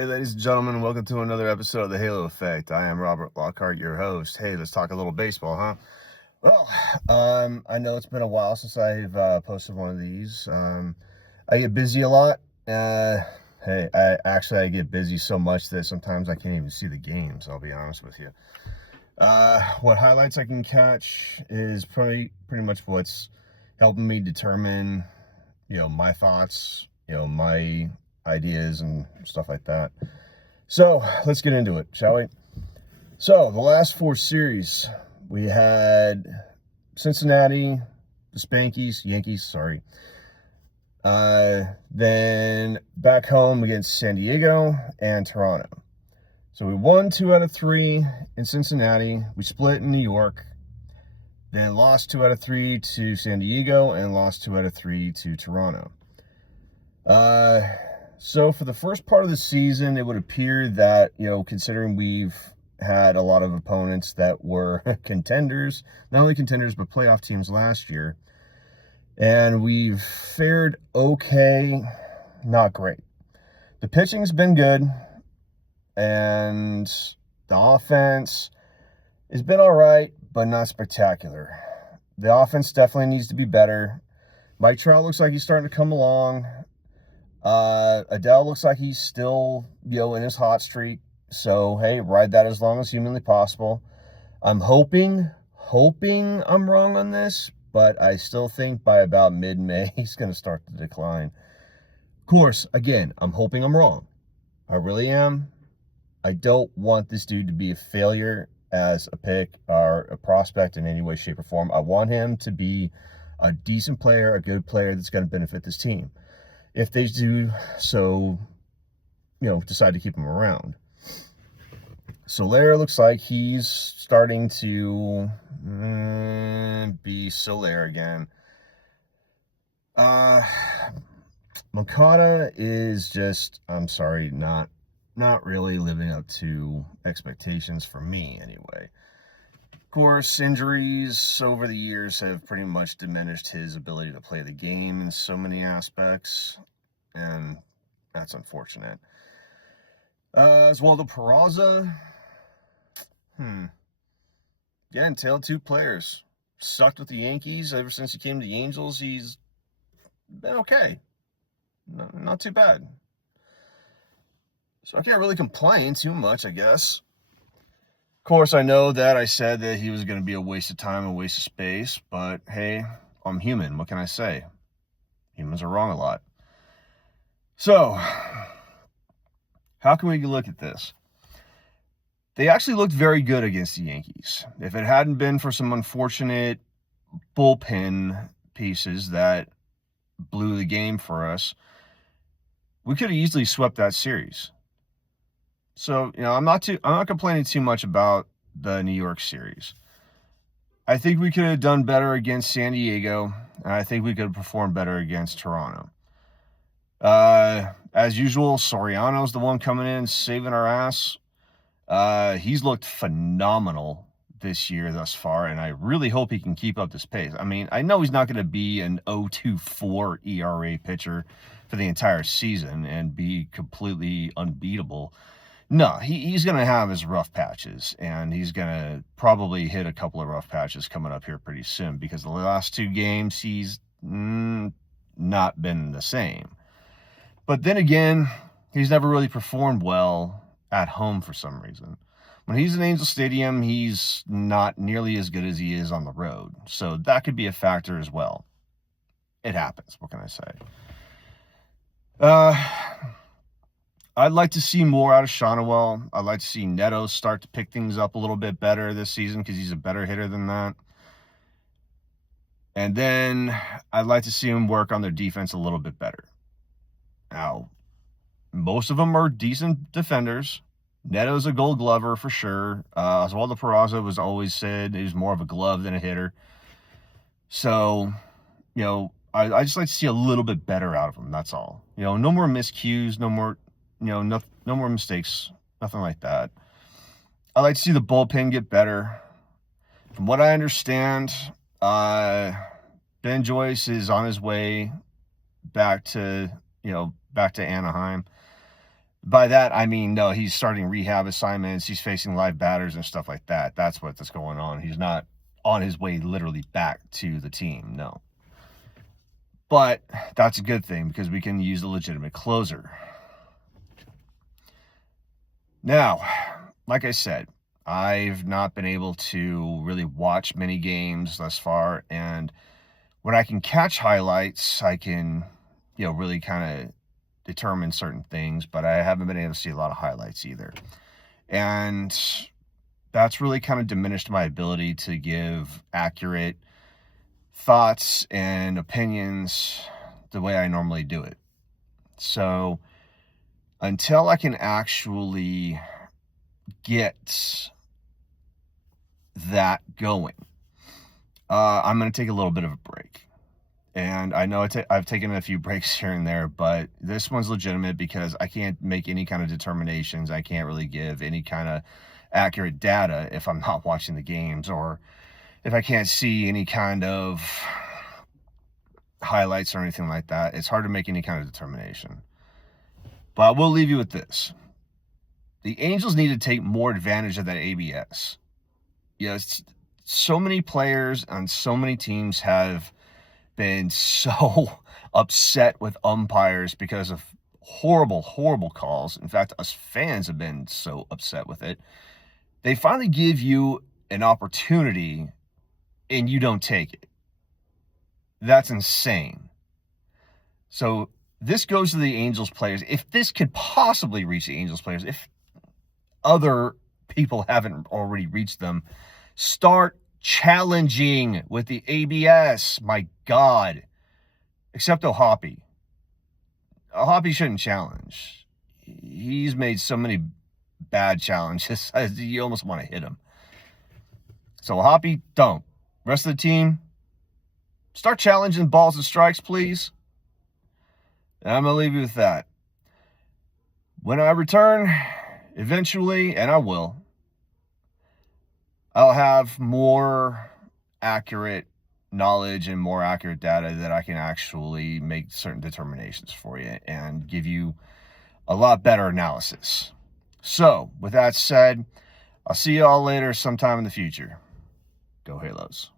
Hey, ladies and gentlemen, welcome to another episode of the Halo Effect. I am Robert Lockhart, your host. Hey, let's talk a little baseball, huh? Well, I know it's been a while since I've posted one of these. I get busy a lot. I get busy so much that sometimes I can't even see the games, I'll be honest with you. What highlights I can catch is pretty much what's helping me determine, my thoughts, my ideas and stuff like that. So let's get into it, shall we? So the last four series, we had Cincinnati, the Yankees, sorry. Then back home against San Diego and Toronto. So we won 2 out of 3 in Cincinnati. We split in New York. Then lost 2 out of 3 to San Diego and lost 2 out of 3 to Toronto. So for the first part of the season, it would appear that, considering we've had a lot of opponents that were contenders, not only contenders, but playoff teams last year, and we've fared okay, not great. The pitching's been good, and the offense has been all right, but not spectacular. The offense definitely needs to be better. Mike Trout looks like he's starting to come along. Adele looks like he's still, in his hot streak. So, hey, ride that as long as humanly possible. I'm hoping I'm wrong on this, but I still think by about mid-May, he's going to start to decline. Of course, again, I'm hoping I'm wrong. I really am. I don't want this dude to be a failure as a pick or a prospect in any way, shape, or form. I want him to be a decent player, a good player that's going to benefit this team. If they do so, decide to keep him around. Soler looks like he's starting to be Soler again. Moncada is just, I'm sorry, not really living up to expectations for me anyway. Of course, injuries over the years have pretty much diminished his ability to play the game in so many aspects, and that's unfortunate. Oswaldo Peraza, again, tailed 2 players. Sucked with the Yankees ever since he came to the Angels. He's been okay. Not too bad. So I can't really complain too much, I guess. Of course, I know that I said that he was going to be a waste of time, a waste of space, but hey, I'm human. What can I say? Humans are wrong a lot. So, how can we look at this? They actually looked very good against the Yankees. If it hadn't been for some unfortunate bullpen pieces that blew the game for us, we could have easily swept that series. So, I'm not complaining too much about the New York series. I think we could have done better against San Diego, and I think we could have performed better against Toronto. As usual, Soriano's the one coming in, saving our ass. He's looked phenomenal this year thus far, and I really hope he can keep up this pace. I mean, I know he's not going to be an 0.24 ERA pitcher for the entire season and be completely unbeatable. No, he's going to have his rough patches, and he's going to probably hit a couple of rough patches coming up here pretty soon, because the last 2 games he's not been the same. But then again, he's never really performed well at home for some reason. When he's in Angel Stadium, he's not nearly as good as he is on the road. So that could be a factor as well. It happens. What can I say? I'd like to see more out of Shonowell. I'd like to see Neto start to pick things up a little bit better this season because he's a better hitter than that. And then I'd like to see him work on their defense a little bit better. Now, most of them are decent defenders. Neto's a Gold Glover for sure. Oswaldo Peraza was always said he was more of a glove than a hitter. So, I just like to see a little bit better out of him. That's all. No more miscues, no more, no more mistakes, nothing like that. I like to see the bullpen get better. From what I understand, Ben Joyce is on his way back to Anaheim. By that, I mean, no, he's starting rehab assignments. He's facing live batters and stuff like that. That's what's going on. He's not on his way literally back to the team. No. But that's a good thing because we can use a legitimate closer. Now, like I said, I've not been able to really watch many games thus far. And when I can catch highlights, I can, really kind of determine certain things, but I haven't been able to see a lot of highlights either. And that's really kind of diminished my ability to give accurate thoughts and opinions the way I normally do it. So until I can actually get that going, I'm going to take a little bit of a break. And I know I've taken a few breaks here and there, but this one's legitimate because I can't make any kind of determinations. I can't really give any kind of accurate data if I'm not watching the games, or if I can't see any kind of highlights or anything like that. It's hard to make any kind of determination. But I will leave you with this. The Angels need to take more advantage of that ABS. Yes, so many players on so many teams have been so upset with umpires because of horrible calls. In fact, us fans have been so upset with it. They finally give you an opportunity and you don't take it. That's insane. So this goes to the Angels players. If this could possibly reach the Angels players, if other people haven't already reached them, start challenging with the ABS. My God. Except O'Hoppe. O'Hoppe shouldn't challenge. He's made so many bad challenges. You almost want to hit him. So O'Hoppe, don't. Rest of the team, start challenging balls and strikes, please. And I'm going to leave you with that. When I return, eventually, and I will, I'll have more accurate knowledge and more accurate data that I can actually make certain determinations for you and give you a lot better analysis. So, with that said, I'll see you all later sometime in the future. Go Halos.